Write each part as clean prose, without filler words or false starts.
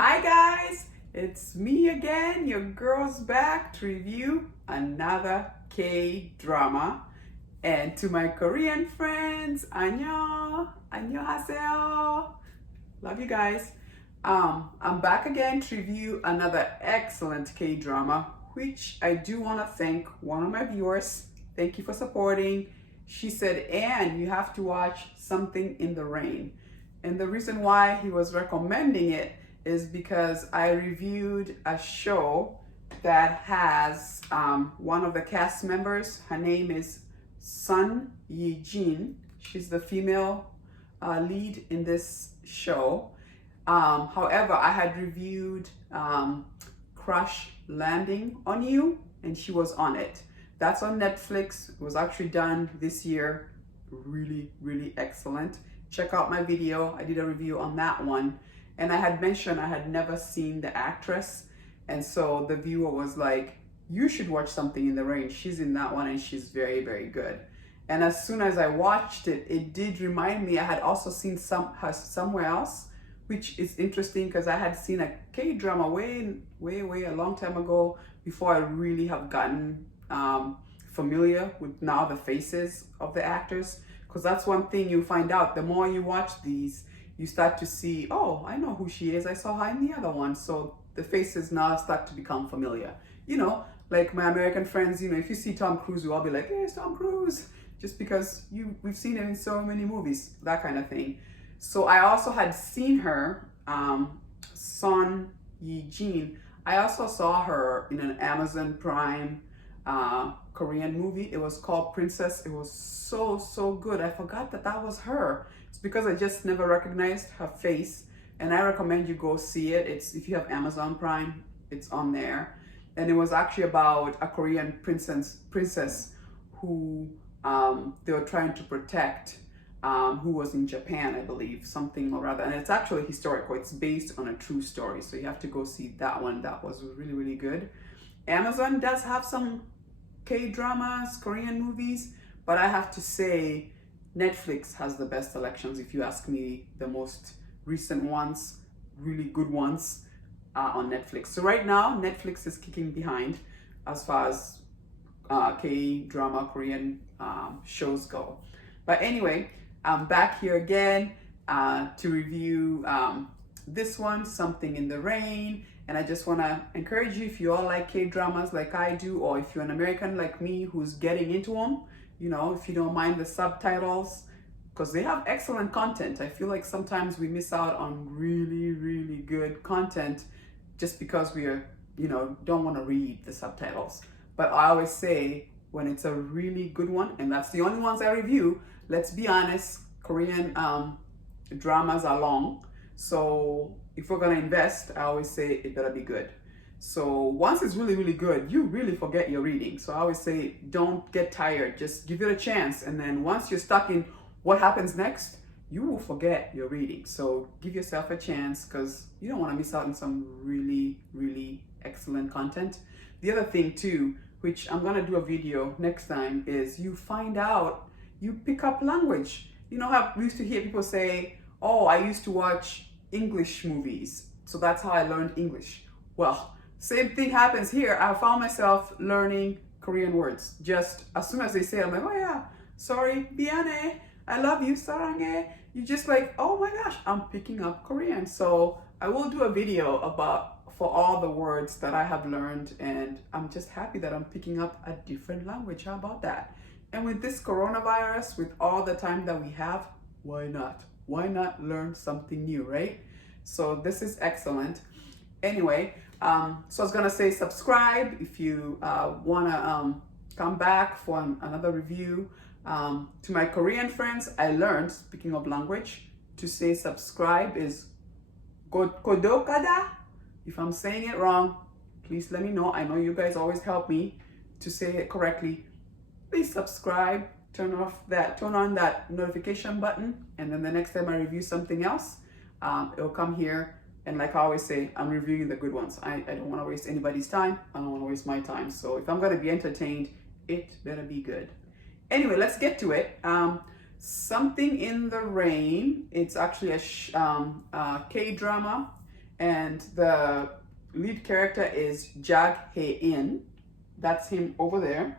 Hi guys, it's me again, your girl's back to review another K-drama. And to my Korean friends, 안녕하세요. Love you guys. I'm back again to review another excellent K-drama, which I do want to thank one of my viewers. Thank you for supporting. She said, "Anne, you have to watch Something in the Rain." And the reason why he was recommending it is because I reviewed a show that has one of the cast members. Her name is Yejin. She's the female lead in this show. However, I had reviewed Crash Landing on You, and she was on it. That's on Netflix. It was actually done this year. Really, really excellent. Check out my video. I did a review on that one. And I had mentioned I had never seen the actress. And so the viewer was like, you should watch Something in the Rain. She's in that one and she's very, very good. And as soon as I watched it, it did remind me I had also seen her somewhere else, which is interesting because I had seen a K-drama way a long time ago before I really have gotten familiar with now the faces of the actors. Because that's one thing you find out, the more you watch these, you start to see, oh, I know who she is. I saw her in the other one. So the faces now start to become familiar. You know, like my American friends, you know, if you see Tom Cruise, you'll all be like, hey, it's Tom Cruise. Just because we've seen him in so many movies, that kind of thing. So I also had seen her, Son Ye-jin. I also saw her in an Amazon Prime Korean movie. It was called Princess. It was so good. I forgot that was her. It's because I just never recognized her face, and I recommend you go see it. It's, if you have Amazon Prime, it's on there. And it was actually about a Korean princess who they were trying to protect, who was in Japan, I believe, something or other. And it's actually historical. It's based on a true story, so you have to go see that one. That was really, really good. Amazon does have some K-dramas, Korean movies, but I have to say Netflix has the best selections, if you ask me. The most recent ones, really good ones, are on Netflix. So right now, Netflix is kicking behind as far as K-drama, Korean shows go. But anyway, I'm back here again to review this one, Something in the Rain. And I just want to encourage you, if you all like K-dramas like I do, or if you're an American like me who's getting into them, you know, if you don't mind the subtitles, because they have excellent content. I feel like sometimes we miss out on really, really good content just because we are, you know, don't want to read the subtitles. But I always say, when it's a really good one, and that's the only ones I review, let's be honest, Korean dramas are long. So if we're gonna invest, I always say it better be good. So once it's really, really good, you really forget your reading. So I always say, don't get tired, just give it a chance. And then once you're stuck in what happens next, you will forget your reading. So give yourself a chance, because you don't want to miss out on some really, really excellent content. The other thing too, which I'm gonna do a video next time, is you find out, you pick up language. You know how we used to hear people say, oh, I used to watch English movies, so that's how I learned English. Well, same thing happens here. I found myself learning Korean words. Just as soon as they say it, I'm like, oh yeah, sorry, 미안해, I love you, 사랑해. You just like, oh my gosh, I'm picking up Korean. So I will do a video for all the words that I have learned, and I'm just happy that I'm picking up a different language. How about that? And with this coronavirus, with all the time that we have, why not? Why not learn something new, right? So this is excellent. Anyway, so I was gonna say subscribe if you wanna come back for another review. To my Korean friends, I learned, speaking of language, to say subscribe is kodokada. If I'm saying it wrong, please let me know. I know you guys always help me to say it correctly. Please subscribe, turn on that notification button, and then the next time I review something else, it'll come here. And like I always say, I'm reviewing the good ones. I don't want to waste anybody's time. I don't want to waste my time. So if I'm going to be entertained, it better be good. Anyway, let's get to it. Something in the Rain. It's actually a K-drama. and the lead character is Ye-jin. That's him over there.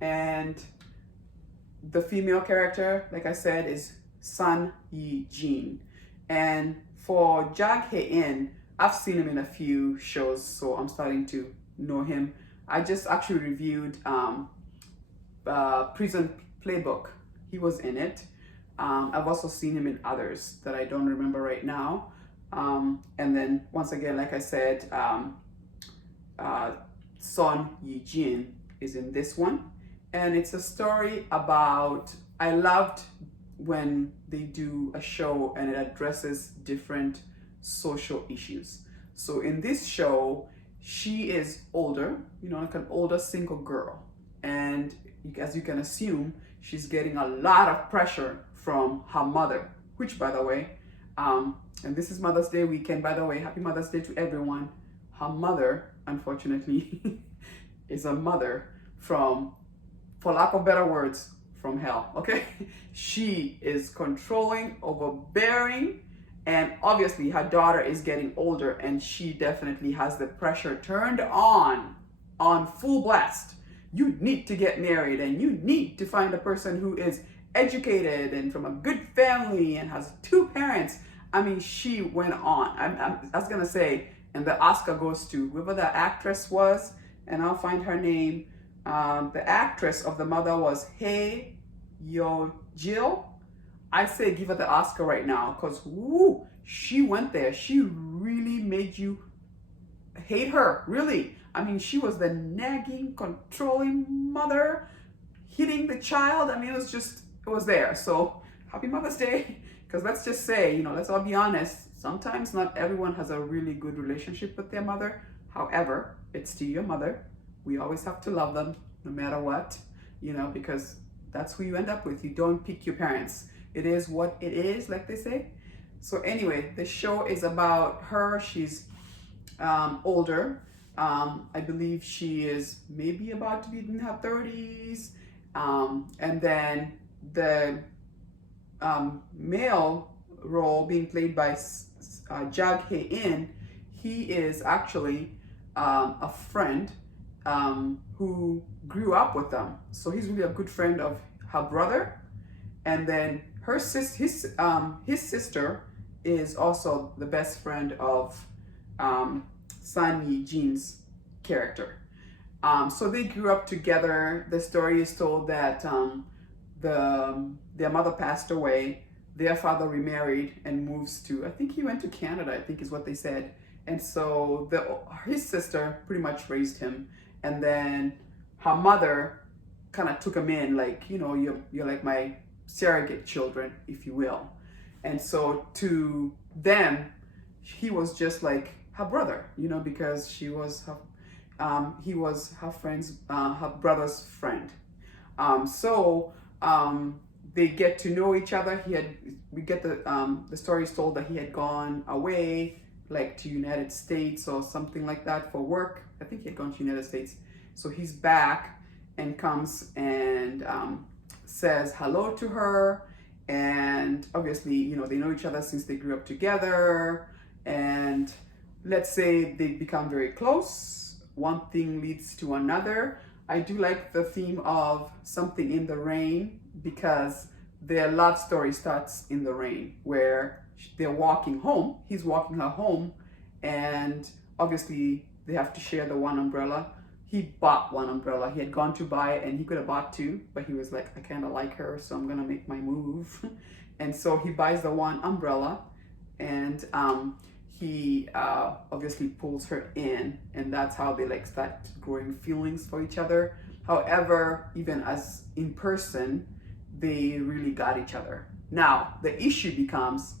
And the female character, like I said, is Sun Yejin. And for Ye-jin, I've seen him in a few shows, so I'm starting to know him. I just actually reviewed Prison Playbook. He was in it. I've also seen him in others that I don't remember right now. And then once again, like I said, Son Yejin is in this one. And it's a story about, I loved when they do a show and it addresses different social issues. So in this show, she is older, like an older single girl. And as you can assume, she's getting a lot of pressure from her mother, which, by the way, and this is Mother's Day weekend, by the way, happy Mother's Day to everyone. Her mother, unfortunately, is a mother from, for lack of better words, from hell, okay? She is controlling, overbearing, and obviously her daughter is getting older and she definitely has the pressure turned on full blast. You need to get married and you need to find a person who is educated and from a good family and has 2 parents. I mean, she went on. I was gonna say, and the Oscar goes to whoever the actress was, and I'll find her name. The actress of the mother was Yejin. I say give her the Oscar right now because she went there. She really made you hate her, really. I mean, she was the nagging, controlling mother, hitting the child. I mean, it was there. So happy Mother's Day. Because let's just say, let's all be honest. Sometimes not everyone has a really good relationship with their mother. However, it's still your mother. We always have to love them no matter what, because that's who you end up with. You don't pick your parents. It is what it is, like they say. So anyway, the show is about her. She's older. I believe she is maybe about to be in her 30s. And then the male role being played by Ye-jin, he is actually a friend who grew up with them. So he's really a good friend of her brother. And then his sister is also the best friend of Sun Yejin's character. So they grew up together. The story is told that their mother passed away. Their father remarried and moves to, I think he went to Canada, I think is what they said. And so his sister pretty much raised him. And then her mother kind of took him in, like, you're like my surrogate children, if you will. And so to them, he was just like her brother, because he was her brother's friend. They get to know each other. The story is told that he had gone away, like to United States or something like that for work. I think he had gone to United States. So he's back and comes and says hello to her. And obviously, they know each other since they grew up together. And let's say they become very close. One thing leads to another. I do like the theme of something in the rain because their love story starts in the rain where they're walking home. He's walking her home and obviously they have to share the one umbrella. He bought one umbrella. He had gone to buy it and he could have bought 2, but he was like, I kind of like her, so I'm going to make my move. And so he buys the one umbrella and he obviously pulls her in, and that's how they like start growing feelings for each other. However, even as in person, they really got each other. Now, the issue becomes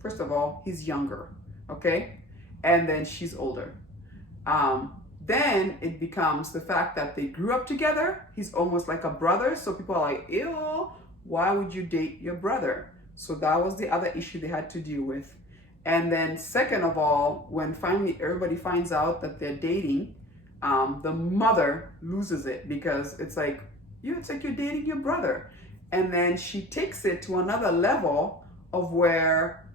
first of all, he's younger, okay? And then she's older. Then it becomes the fact that they grew up together. He's almost like a brother. So people are like, ew, why would you date your brother? So that was the other issue they had to deal with. And then second of all, when finally everybody finds out that they're dating, the mother loses it because it's like you're dating your brother. And then she takes it to another level of where,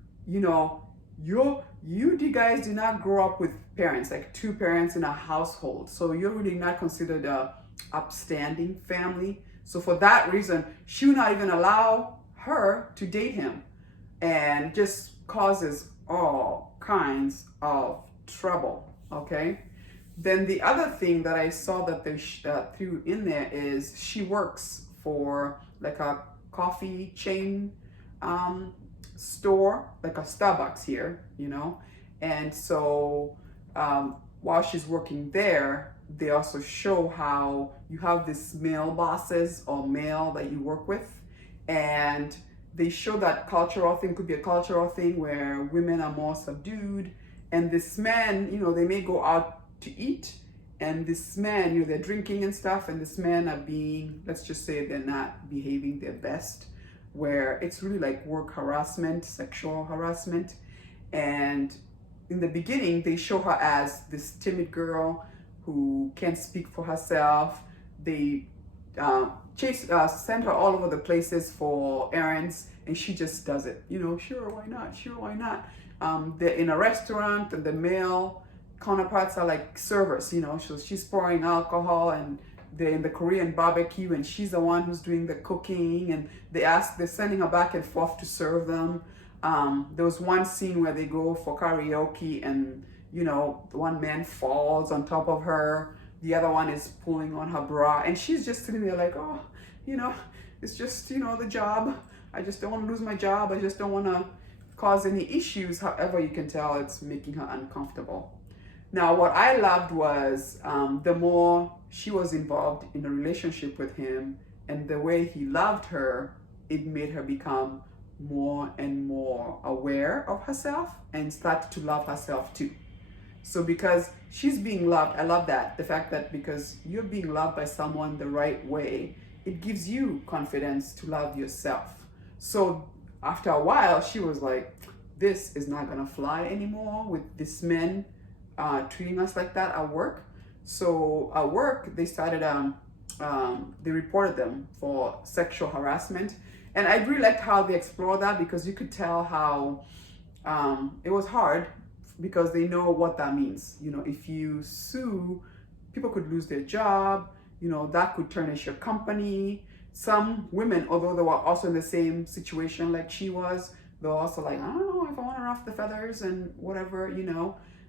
you guys do not grow up with parents, like two parents in a household. So you're really not considered a upstanding family. So for that reason, she would not even allow her to date him, and just causes all kinds of trouble. Okay. Then the other thing that I saw that they threw in there is she works for like a coffee chain store, like a Starbucks here, And so while she's working there, they also show how you have this male bosses or male that you work with, and they show that cultural thing could be a cultural thing where women are more subdued, and this man, they may go out to eat, and this man, they're drinking and stuff, and this man are being, let's just say they're not behaving their best, where it's really like work harassment, sexual harassment. And in the beginning, they show her as this timid girl who can't speak for herself. They send her all over the places for errands, and she just does it. Sure, why not? Sure, why not? They're in a restaurant, and the male counterparts are like servers, so she's pouring alcohol, and they're in the Korean barbecue, and she's the one who's doing the cooking, and they're sending her back and forth to serve them. There was one scene where they go for karaoke, and the one man falls on top of her, the other one is pulling on her bra, and she's just sitting there like, oh, it's just the job. I just don't want to lose my job. I just don't want to cause any issues. However, you can tell it's making her uncomfortable. Now, what I loved was the more she was involved in a relationship with him, and the way he loved her, it made her become more and more aware of herself and start to love herself too. So because she's being loved, I love that. The fact that because you're being loved by someone the right way, it gives you confidence to love yourself. So after a while, she was like, this is not gonna fly anymore with this men treating us like that at work. So at work, they started, they reported them for sexual harassment. And I really liked how they explored that, because you could tell how it was hard, because they know what that means. If you sue, people could lose their job, that could tarnish your company. Some women, although they were also in the same situation like she was, they're also like, I don't know if I want to ruffle the feathers and whatever,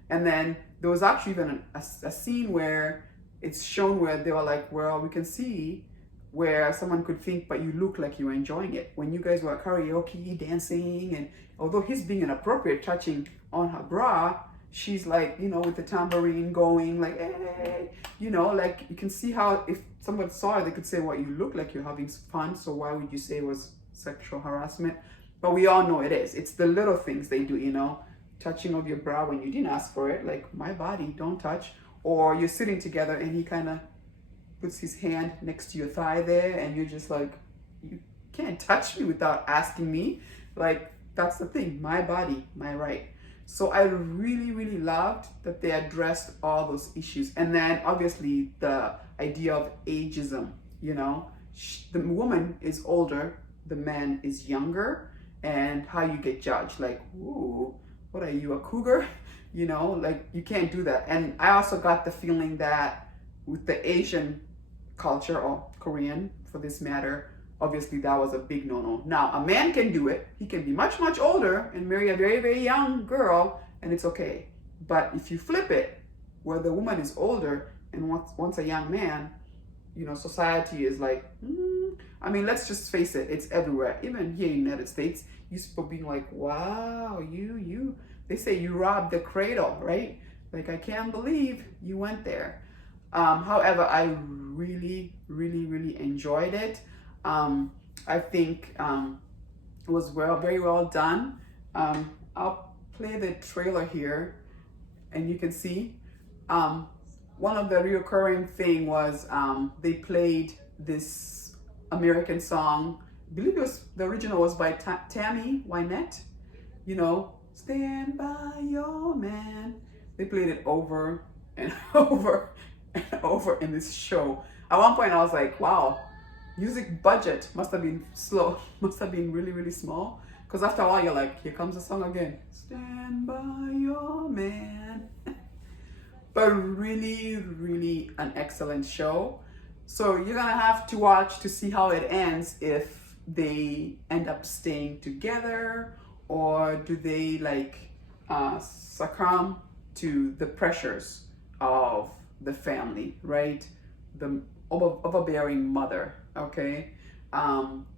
And then there was actually even a scene where it's shown where they were like, well, we can see where someone could think, but you look like you were enjoying it. When you guys were at karaoke, dancing, and although he's being inappropriate, touching on her bra, she's like, with the tambourine going, like, hey, like you can see how if someone saw her, they could say, well, you look like you're having fun, so why would you say it was sexual harassment? But we all know it is. It's the little things they do, touching of your bra when you didn't ask for it, like my body, don't touch. Or you're sitting together and he kind of puts his hand next to your thigh there, and you're just like, you can't touch me without asking me. Like, that's the thing, my body, my right. So I really, really loved that they addressed all those issues. And then obviously the idea of agism, the woman is older, the man is younger, and how you get judged, like, ooh, what are you, a cougar? Like you can't do that. And I also got the feeling that with the Asian culture, or Korean for this matter, obviously that was a big no-no. Now, a man can do it. He can be much, much older and marry a very, very young girl, and it's okay. But if you flip it, where the woman is older and wants a young man, society is like, I mean, let's just face it, it's everywhere. Even here in the United States, you people being like, wow, they say you robbed the cradle, right? Like, I can't believe you went there. However, I really, really, really enjoyed it. I think it was very well done. I'll play the trailer here, and you can see one of the reoccurring thing was they played this American song. I believe the original was by Tammy Wynette. Stand by your man. They played it over and over and over in this show. At one point I was like, wow, music budget must have been slow, must have been really, really small, Because after a while, you're like, here comes the song again. Stand by your man. But really, really an excellent show. So you're gonna have to watch to see how it ends, if they end up staying together, or do they like succumb to the pressures of the family, right? The overbearing mother, okay?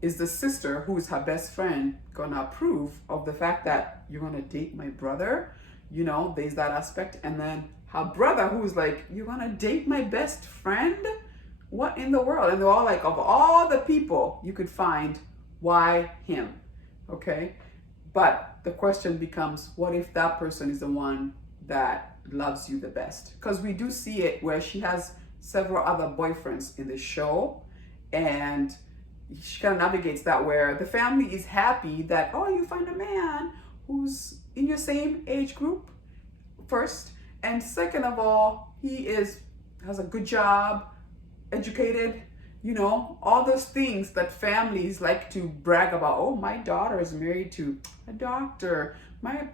Is the sister, who is her best friend, gonna approve of the fact that you're gonna date my brother? You know, there's that aspect. And then her brother, who's like, you're gonna date my best friend? What in the world? And they're all like, of all the people you could find, why him? Okay? But the question becomes, what if that person is the one that loves you the best? Because we do see it where she has several other boyfriends in the show, and she kind of navigates that, where the family is happy that, oh, you find a man who's in your same age group, first, and second of all, he has a good job, educated, you know, all those things that families like to brag about. Oh, my daughter is married to a doctor, my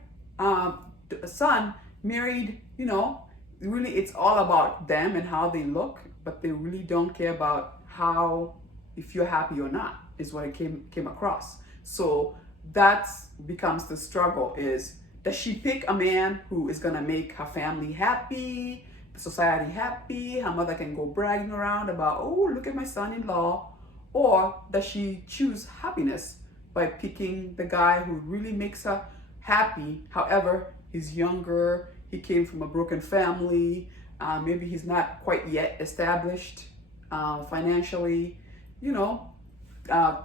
son married, you know. Really, it's all about them and how they look, but they really don't care about how, if you're happy or not, is what it came across. So that becomes the struggle, is, does she pick a man who is gonna make her family happy, the society happy, her mother can go bragging around about, oh, look at my son-in-law? Or does she choose happiness by picking the guy who really makes her happy? However, he's younger, he came from a broken family, maybe he's not quite yet established financially, you know,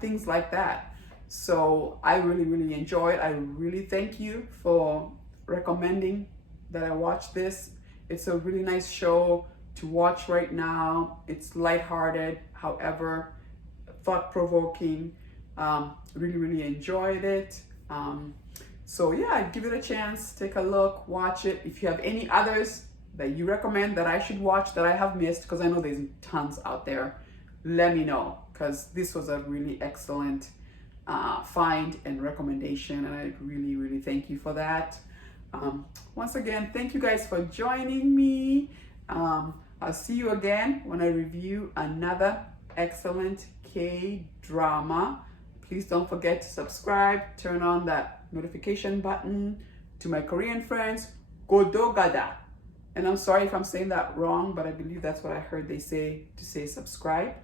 things like that. So I really, really enjoyed. I really thank you for recommending that I watch this. It's a really nice show to watch right now. It's lighthearted, however, thought-provoking. Really, really enjoyed it. So yeah, give it a chance, take a look, watch it. If you have any others that you recommend that I should watch that I have missed, because I know there's tons out there, let me know, because this was a really excellent find and recommendation, and I really, really thank you for that. Once again, thank you guys for joining me. I'll see you again when I review another excellent K-drama. Please don't forget to subscribe, turn on that notification button. To my Korean friends, godogada. And I'm sorry if I'm saying that wrong, but I believe that's what I heard they say, to say subscribe.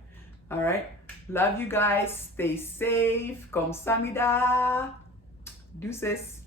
All right. Love you guys. Stay safe. Kamsahamnida. Deuces.